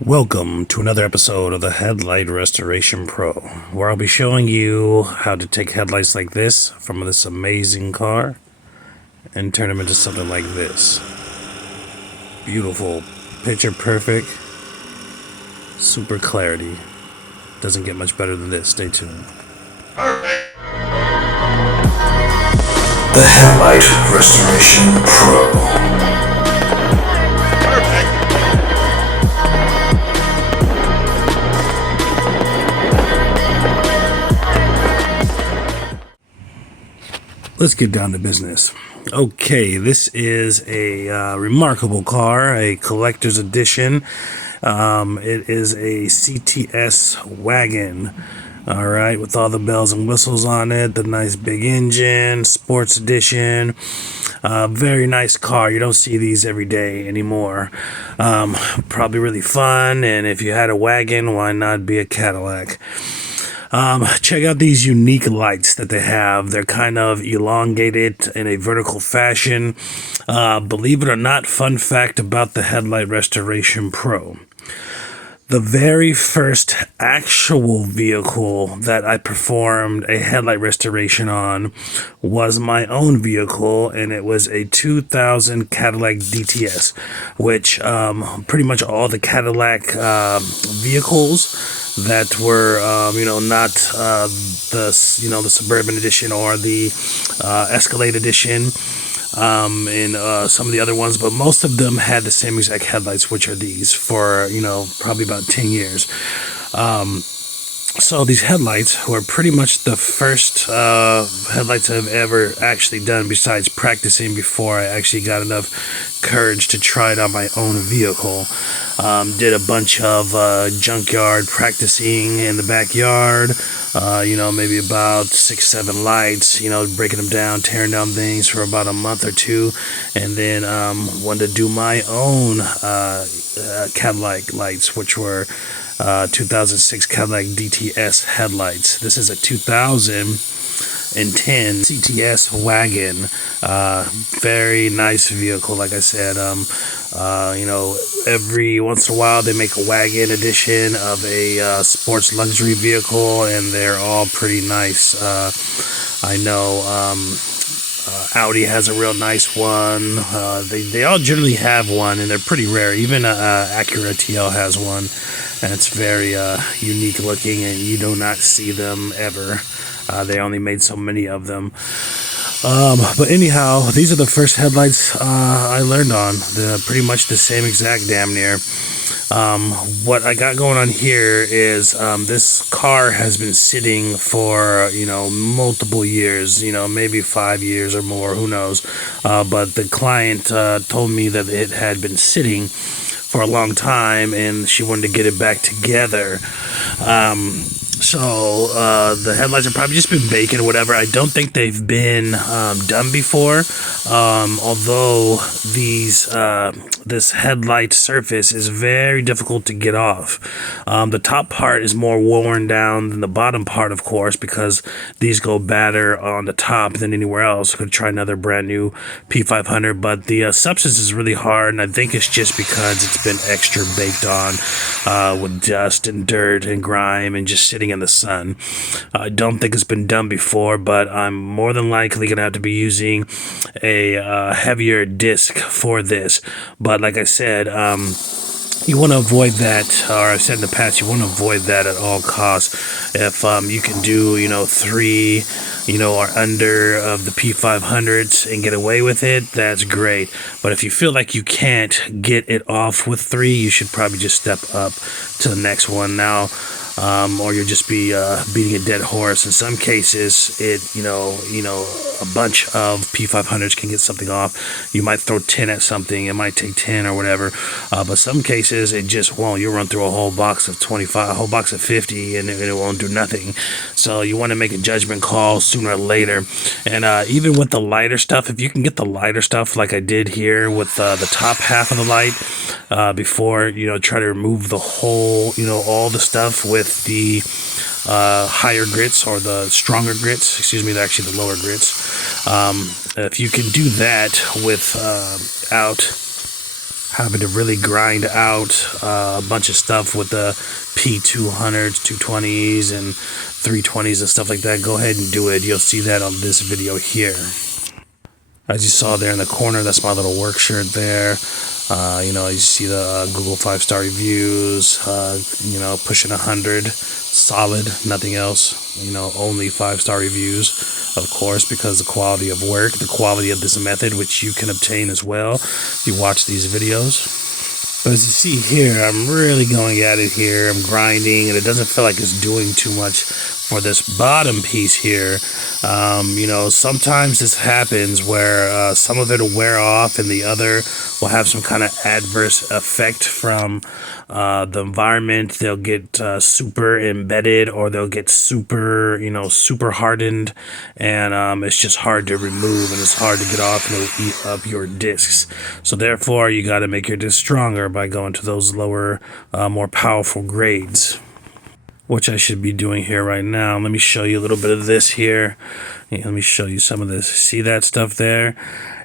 Welcome to another episode of the Headlight Restoration Pro, where I'll be showing you how to take headlights like this from this amazing car and turn them into something like this. Beautiful, picture perfect, super clarity. Doesn't get much better than this. Stay tuned. The Headlight Restoration Pro. Let's get down to business. Okay, this is a remarkable car, a collector's edition. It is a CTS wagon. All right, with all the bells and whistles on it, the nice big engine, sports edition. Very nice car. You don't see these every day anymore. Probably really fun, and if you had a wagon, why not be a Cadillac? Check out these unique lights that they have. They're kind of elongated in a vertical fashion. Believe it or not, fun fact about the Headlight Restoration Pro. The very first actual vehicle that I performed a headlight restoration on was my own vehicle, and it was a 2000 Cadillac CTS, which pretty much all the Cadillac vehicles that were, not the Suburban edition or the Escalade edition, and some of the other ones, but most of them had the same exact headlights, which are these, for probably about 10 years. So these headlights were pretty much the first headlights I've ever actually done, besides practicing before I actually got enough courage to try it on my own vehicle. Did a bunch of junkyard practicing in the backyard. Maybe about 6-7 lights, breaking them down, tearing down things for about a month or two, and then wanted to do my own Cadillac lights, which were 2006 Cadillac DTS headlights. This is a 2010 CTS wagon. Very nice vehicle, like I said. Every once in a while they make a wagon edition of a sports luxury vehicle, and they're all pretty nice. I know Audi has a real nice one. They all generally have one, and they're pretty rare. Even Acura TL has one, and it's very unique looking, and you do not see them ever. They only made so many of them. But anyhow, these are the first headlights I learned on. They're pretty much the same exact damn near. What I got going on here is this car has been sitting for multiple years, maybe 5 years or more, who knows. But the client told me that it had been sitting for a long time, and she wanted to get it back together. So the headlights have probably just been baking or whatever. I don't think they've been done before. Although this headlight surface is very difficult to get off. The top part is more worn down than the bottom part, of course, because these go better on the top than anywhere else. Could try another brand new P500, but the substance is really hard, and I think it's just because it's been extra baked on with dust and dirt and grime and just sitting in the sun. I don't think it's been done before, but I'm more than likely gonna have to be using a heavier disc for this. But like I said, you want to avoid that, or I've said in the past, you want to avoid that at all costs. If you can do 3 or under of the P500s and get away with it, that's great. But if you feel like you can't get it off with 3, you should probably just step up to the next one now. Or you'll just be beating a dead horse. In some cases, a bunch of P500s can get something off. You might throw 10 at something, it might take 10 or whatever. But some cases, it just won't. You'll run through a whole box of 25, a whole box of 50, and it won't do nothing. So you want to make a judgment call sooner or later. And even with the lighter stuff, if you can get the lighter stuff like I did here with the top half of the light, before, try to remove the whole, all the stuff with the higher grits or the stronger grits. Excuse me, they're actually the lower grits. If you can do that without having to really grind out a bunch of stuff with the P200s, 220s, and 320s and stuff like that, go ahead and do it. You'll see that on this video here. As you saw there in the corner, that's my little work shirt there. You see the Google 5-star reviews, pushing 100, solid, nothing else. Only 5-star reviews, of course, because the quality of work, the quality of this method, which you can obtain as well if you watch these videos. But as you see here, I'm really going at it here. I'm grinding, and it doesn't feel like it's doing too much for this bottom piece here. Sometimes this happens where some of it will wear off and the other will have some kind of adverse effect from the environment. They'll get super embedded, or they'll get super hardened, and it's just hard to remove, and it's hard to get off, and it'll eat up your discs. So therefore, you got to make your disc stronger by going to those lower, more powerful grades, which I should be doing here right now. Let me show you a little bit of this here. Let me show you some of this. See that stuff there?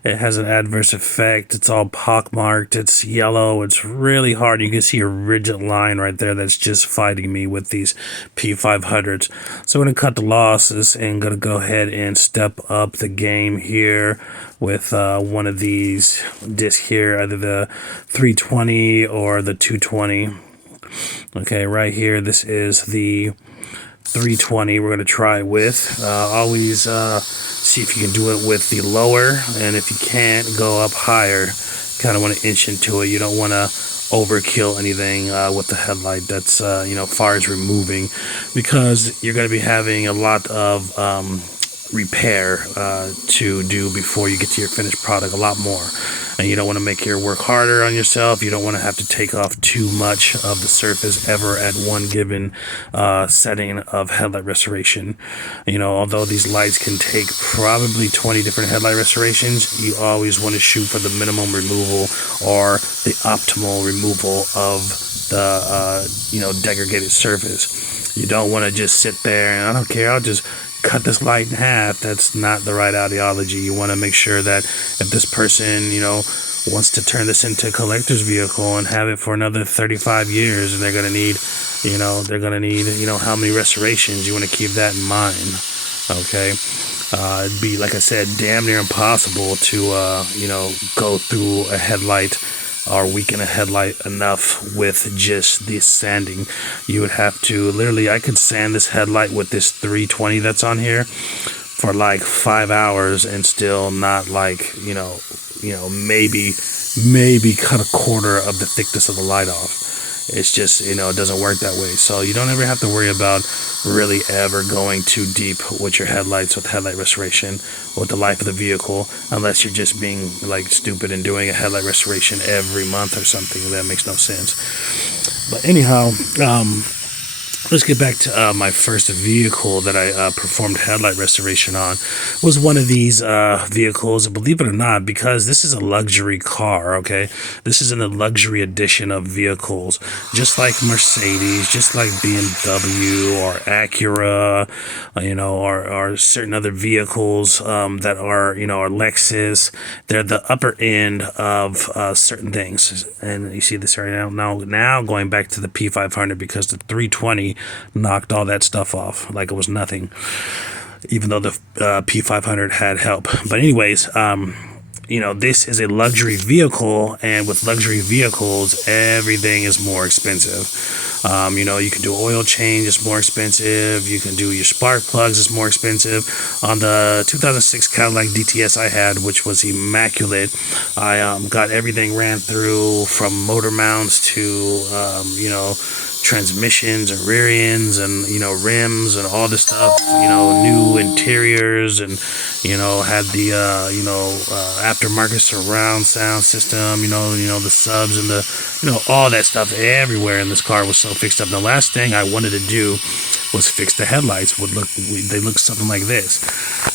It has an adverse effect. It's all pockmarked. It's yellow. It's really hard. You can see a rigid line right there that's just fighting me with these P500s. So I'm going to cut the losses and going to go ahead and step up the game here with one of these discs here, either the 320 or the 220. Okay, right here, this is the 320 we're going to try with. Always see if you can do it with the lower, and if you can't, go up higher. Kind of want to inch into it. You don't want to overkill anything with the headlight that's, far as removing, because you're going to be having a lot of repair to do before you get to your finished product, a lot more. And you don't want to make your work harder on yourself. You don't want to have to take off too much of the surface ever at one given setting of headlight restoration. Although these lights can take probably 20 different headlight restorations, you always want to shoot for the minimum removal or the optimal removal of the degraded surface. You don't want to just sit there and, I don't care, I'll just cut this light in half. That's not the right ideology. You want to make sure that if this person, wants to turn this into a collector's vehicle and have it for another 35 years, and they're going to need, how many restorations, you want to keep that in mind. Okay. It'd be, like I said, damn near impossible to, go through a headlight or weaken a headlight enough with just this sanding. You would have to literally, I could sand this headlight with this 320 that's on here for like 5 hours and still not maybe cut a quarter of the thickness of the light off. It's just, it doesn't work that way. So you don't ever have to worry about really ever going too deep with your headlights, with headlight restoration, with the life of the vehicle, unless you're just being like stupid and doing a headlight restoration every month or something. That makes no sense. But anyhow, let's get back to my first vehicle that I performed headlight restoration on. Was one of these vehicles, believe it or not, because this is a luxury car, okay? This is in the luxury edition of vehicles, just like Mercedes, just like BMW or Acura, or certain other vehicles that are, or Lexus. They're the upper end of certain things. And you see this right now. Now going back to the P500, because the 320 knocked all that stuff off like it was nothing, even though the P500 had help. But anyways, this is a luxury vehicle, and with luxury vehicles, everything is more expensive. You can do oil change, it's more expensive. You can do your spark plugs, it's more expensive. On the 2006 Cadillac DTS I had, which was immaculate, I got everything ran through, from motor mounts to, transmissions and rear ends and, rims and all this stuff, new interiors, and, had the, aftermarket surround sound system, the subs and the, all that stuff everywhere in this car was so fixed up. The last thing I wanted to do was fix the headlights. They look something like this.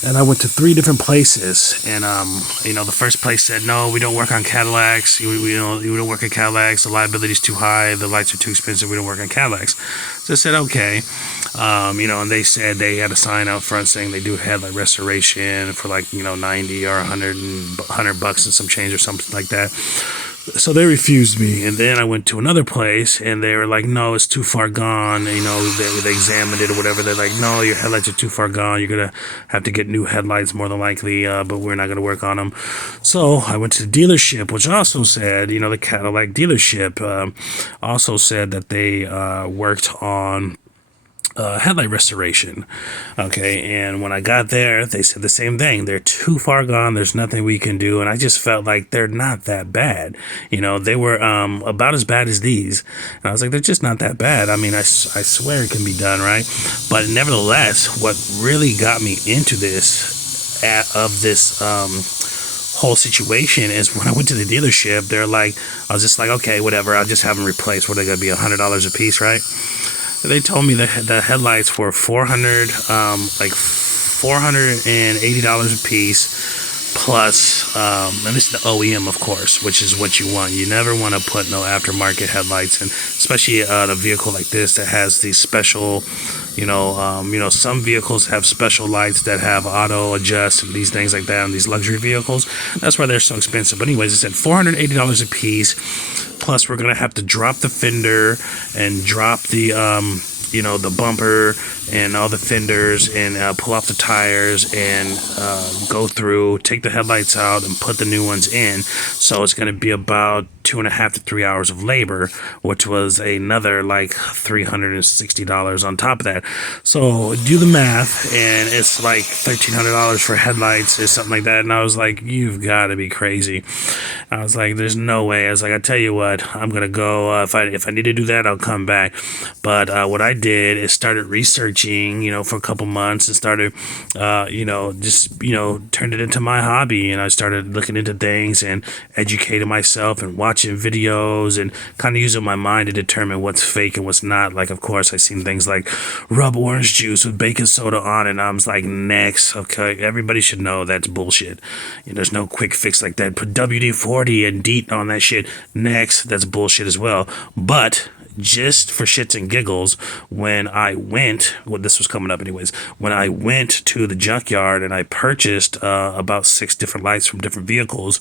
And I went to 3 different places, and the first place said, no, we don't work on Cadillacs. We don't work on Cadillacs. The liability's too high. The lights are too expensive. We don't work on Cadillacs. So I said, okay. And they said they had a sign out front saying they do headlight restoration for like, 90 or $100 and some change or something like that. So they refused me, and then I went to another place, and they were like, "No, it's too far gone." And, they examined it or whatever. They're like, "No, your headlights are too far gone. You're gonna have to get new headlights more than likely, but we're not gonna work on them." So I went to the dealership, which also said, the Cadillac dealership also said that they worked on headlight restoration. Okay, and when I got there, they said the same thing. They're too far gone. There's nothing we can do. And I just felt like they're not that bad. They were about as bad as these. And I was like, they're just not that bad. I mean, I swear it can be done, right? But nevertheless, what really got me into this, of this, whole situation is when I went to the dealership, I was just like, okay, whatever, I'll just have them replaced. What are they gonna be, $100 a piece, right? They told me the headlights were $480 a piece, plus, and this is the OEM, of course, which is what you want. You never want to put no aftermarket headlights, and especially a vehicle like this that has these special, some vehicles have special lights that have auto adjust and these things like that, and these luxury vehicles. That's why they're so expensive. But anyways, it said $480 a piece. Plus, we're gonna have to drop the fender and drop the bumper and all the fenders, and pull off the tires, and go through, take the headlights out and put the new ones in. So it's going to be about 2.5 to 3 hours of labor, which was another like $360 on top of that. So do the math, and it's like $1,300 for headlights or something like that. And I was like, you've got to be crazy. I was like, there's no way. I was like, I tell you what, I'm gonna go. If I need to do that, I'll come back. But what I did is started researching, for a couple months, and started, turned it into my hobby, and I started looking into things and educating myself and watching videos and kind of using my mind to determine what's fake and what's not. Like, of course, I seen things like rub orange juice with baking soda on, and I was like, next, okay, everybody should know that's bullshit. There's no quick fix like that. Put WD-40 and DEET on that shit. Next, that's bullshit as well. But just for shits and giggles, when I went, this was coming up anyways, when I went to the junkyard and I purchased about 6 different lights from different vehicles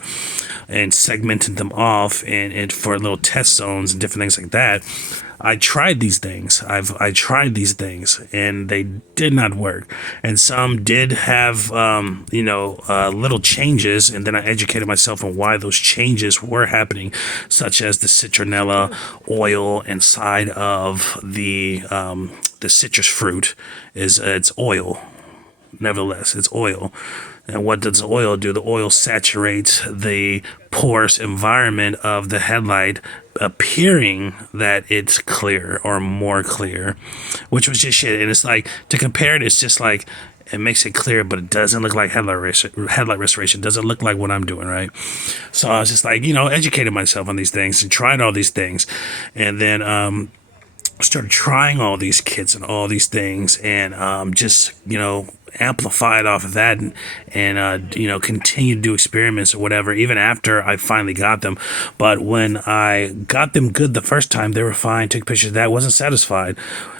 and segmented them off and for little test zones and different things like that, I tried these things. I tried these things, and they did not work. And some did have, little changes. And then I educated myself on why those changes were happening, such as the citronella oil inside of the citrus fruit it's oil. Nevertheless, it's oil. And what does the oil do? The oil saturates the porous environment of the headlight, appearing that it's clear or more clear, which was just shit. And it's like, to compare it, it's just like, it makes it clear, but it doesn't look like headlight restoration. It doesn't look like what I'm doing, right? So I was just like, educated myself on these things and tried all these things. And then started trying all these kits and all these things, and just amplified off of that, and continue to do experiments or whatever, even after I finally got them. But when I got them good the first time, they were fine. Took pictures of that, wasn't satisfied.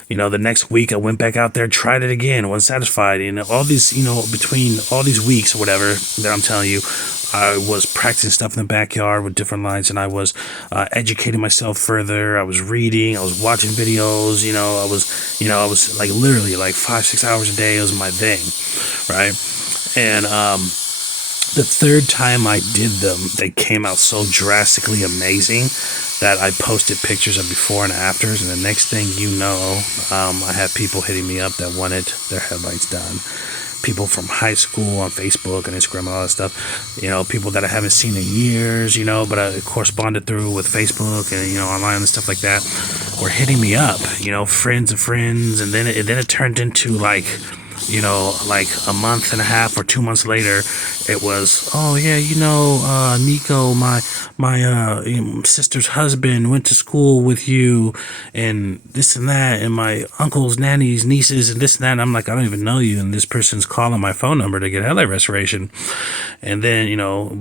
The next week I went back out there, tried it again, wasn't satisfied. All these, between all these weeks or whatever that I'm telling you, I was practicing stuff in the backyard with different lights, and I was educating myself further. I was reading, I was watching videos. I was like literally like 5-6 hours a day. It was my thing, right? And the third time I did them, they came out so drastically amazing that I posted pictures of before and afters, and the next thing you know, I have people hitting me up that wanted their headlights done. People from high school on Facebook and Instagram and all that stuff. People that I haven't seen in years, but I corresponded through with Facebook and, online and stuff like that, were hitting me up, friends of friends. And then it turned into like a month and a half or 2 months later, it was, oh yeah, Nico, my sister's husband went to school with you, and this and that, and my uncle's nanny's nieces, and this and that. And I'm like, I don't even know you, and this person's calling my phone number to get headlight restoration. And then,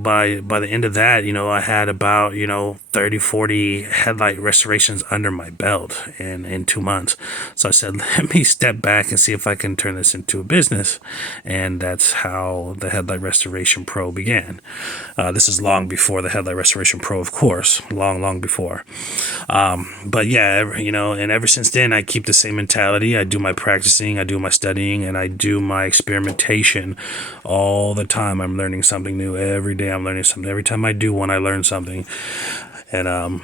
by the end of that, I had about 30-40 headlight restorations under my belt in 2 months. So I said, let me step back and see if I can turn this into into a business, and that's how the Headlight Restoration Pro began. This is long before the Headlight Restoration Pro, of course, long before. But yeah, and ever since then, I keep the same mentality. I do my practicing, I do my studying, and I do my experimentation all the time. I'm learning something new every day. I'm learning something. Every time I do one, I learn something. And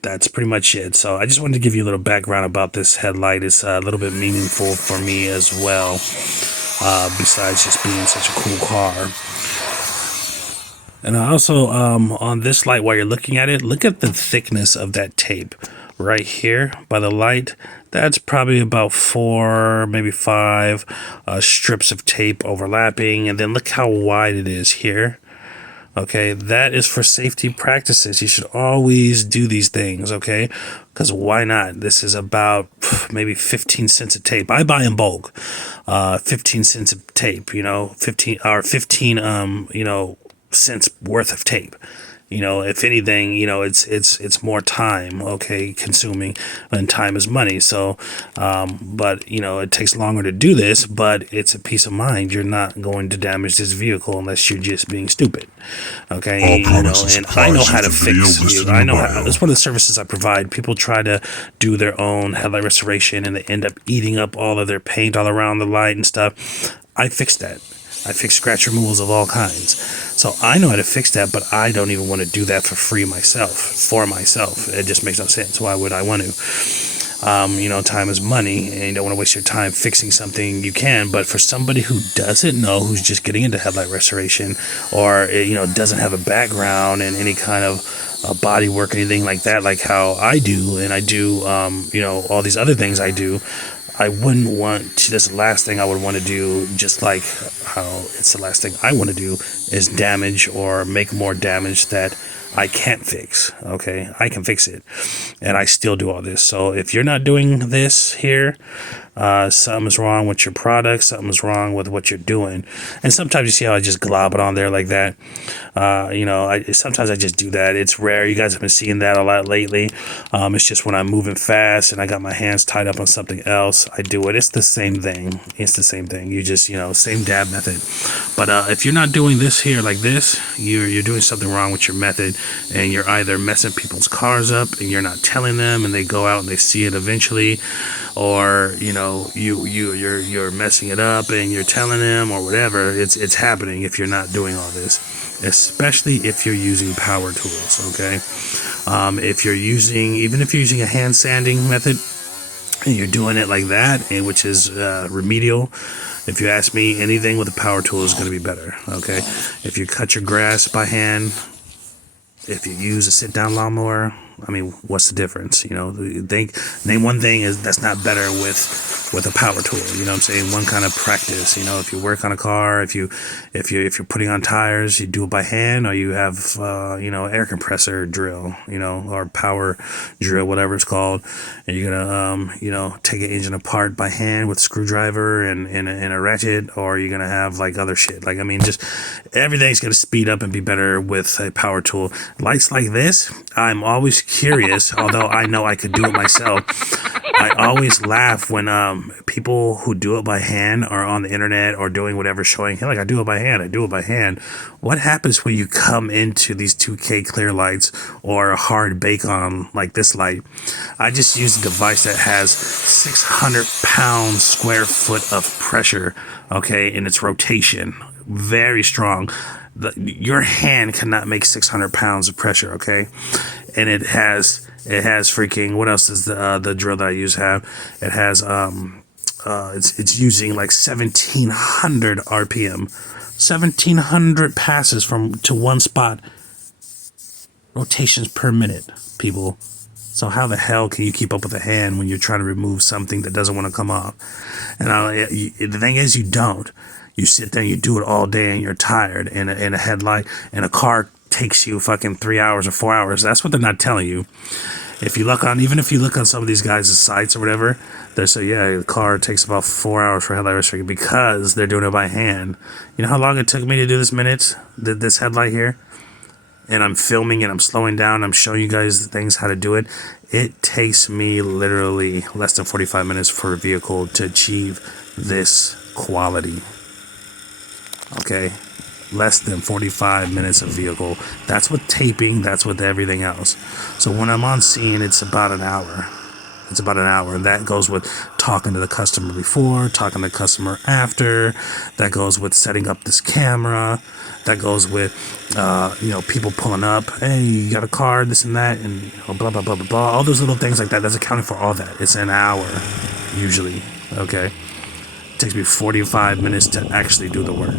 that's pretty much it. So I just wanted to give you a little background about this headlight. It's a little bit meaningful for me as well, besides just being such a cool car. And also, on this light, while you're looking at it, look at the thickness of that tape right here by the light. That's probably about 4, maybe 5 strips of tape overlapping. And then look how wide it is here. Okay, that is for safety practices. You should always do these things, okay? Because why not? This is about maybe 15 cents a tape. I buy in bulk, 15 cents of tape, 15 cents worth of tape. If anything, it's more time, okay, consuming, and time is money. So, but it takes longer to do this, but it's a peace of mind. You're not going to damage this vehicle unless you're just being stupid, okay? And I know how to fix you. I know how. That's one of the services I provide. People try to do their own headlight restoration, and they end up eating up all of their paint all around the light and stuff. I fix that. I fix scratch removals of all kinds. So I know how to fix that, but I don't even want to do that for free for myself. It just makes no sense. Why would I want to? Time is money, and you don't want to waste your time fixing something you can. But for somebody who doesn't know, who's just getting into headlight restoration, or, doesn't have a background in any kind of body work, anything like that, like how I do, and I do, all these other things I do, I wouldn't want to, this last thing I would want to do, just like how it's the last thing I want to do, is damage or make more damage that I can't fix. Okay, I can fix it, and I still do all this. So if you're not doing this here, something's wrong with your product, something's wrong with what you're doing. And sometimes you see how I just glob it on there like that. Sometimes I just do that. It's rare. You guys have been seeing that a lot lately. It's just when I'm moving fast and I got my hands tied up on something else, I do it. It's the same thing. You just, same dab method. But if you're not doing this here like this, you're doing something wrong with your method, and you're either messing people's cars up and you're not telling them, and they go out and they see it eventually, or you're messing it up and you're telling them, or whatever. It's happening if you're not doing all this, especially if you're using power tools. Okay, if you're using a hand sanding method and you're doing it like that, and which is remedial, if you ask me, anything with a power tool is going to be better. Okay, if you cut your grass by hand, if you use a sit-down lawnmower, I mean, what's the difference? Name one thing that's not better with a power tool. You know what I'm saying? One kind of practice. If you work on a car, if you're putting on tires, you do it by hand, or you have air compressor drill, or power drill, whatever it's called, and you're gonna take an engine apart by hand with a screwdriver and a ratchet, or you're gonna have like other shit. Just everything's gonna speed up and be better with a power tool. Lights like this, I'm always curious, although I know I could do it myself. I always laugh when people who do it by hand are on the internet or doing whatever, showing, hey, I do it by hand. What happens when you come into these 2K clear lights or a hard bake-on like this light? I just use a device that has 600 pounds square foot of pressure, okay, in its rotation. Very strong. Your hand cannot make 600 pounds of pressure, okay? And it has freaking, what else does the drill that I use have? It has it's using like 1700 RPM, 1700 passes to one spot, rotations per minute, people. So how the hell can you keep up with a hand when you're trying to remove something that doesn't want to come off? And the thing is, you don't. You sit there and you do it all day and you're tired, and a headlight and a car takes you fucking 3 hours or 4 hours. That's what they're not telling you. Even if you look on some of these guys' sites or whatever, they say, yeah, the car takes about 4 hours for headlight restoration because they're doing it by hand. You know how long it took me to do this headlight here? And I'm filming and I'm slowing down. I'm showing you guys the things how to do it. It takes me literally less than 45 minutes for a vehicle to achieve this quality. Okay, less than 45 minutes of vehicle. That's with taping, that's with everything else. So when I'm on scene, it's about an hour. It's about an hour, and that goes with talking to the customer before, talking to the customer after. That goes with setting up this camera. That goes with, people pulling up. Hey, you got a car, this and that, and blah, blah, blah, blah, blah. All those little things like that. That's accounting for all that. It's an hour, usually, okay? It takes me 45 minutes to actually do the work.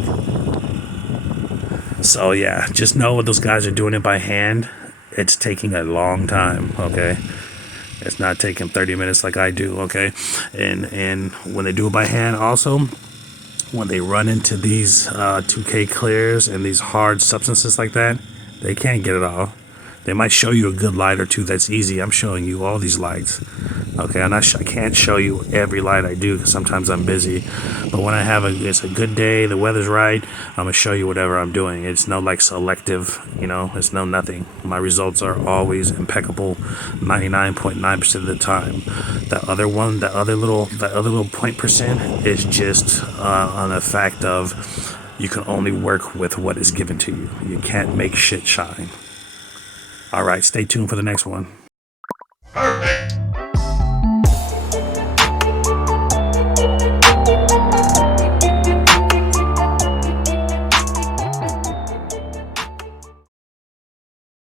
So, yeah, just know what those guys are doing it by hand. It's taking a long time, okay? It's not taking 30 minutes like I do, okay? And when they do it by hand also, when they run into these 2K clears and these hard substances like that, they can't get it all. They might show you a good light or two that's easy. I'm showing you all these lights. Okay, I can't show you every light I do because sometimes I'm busy. But when it's a good day, the weather's right, I'm going to show you whatever I'm doing. It's no like selective, it's no nothing. My results are always impeccable 99.9% of the time. That other little 0.% is just on the fact of you can only work with what is given to you. You can't make shit shine. All right, stay tuned for the next one.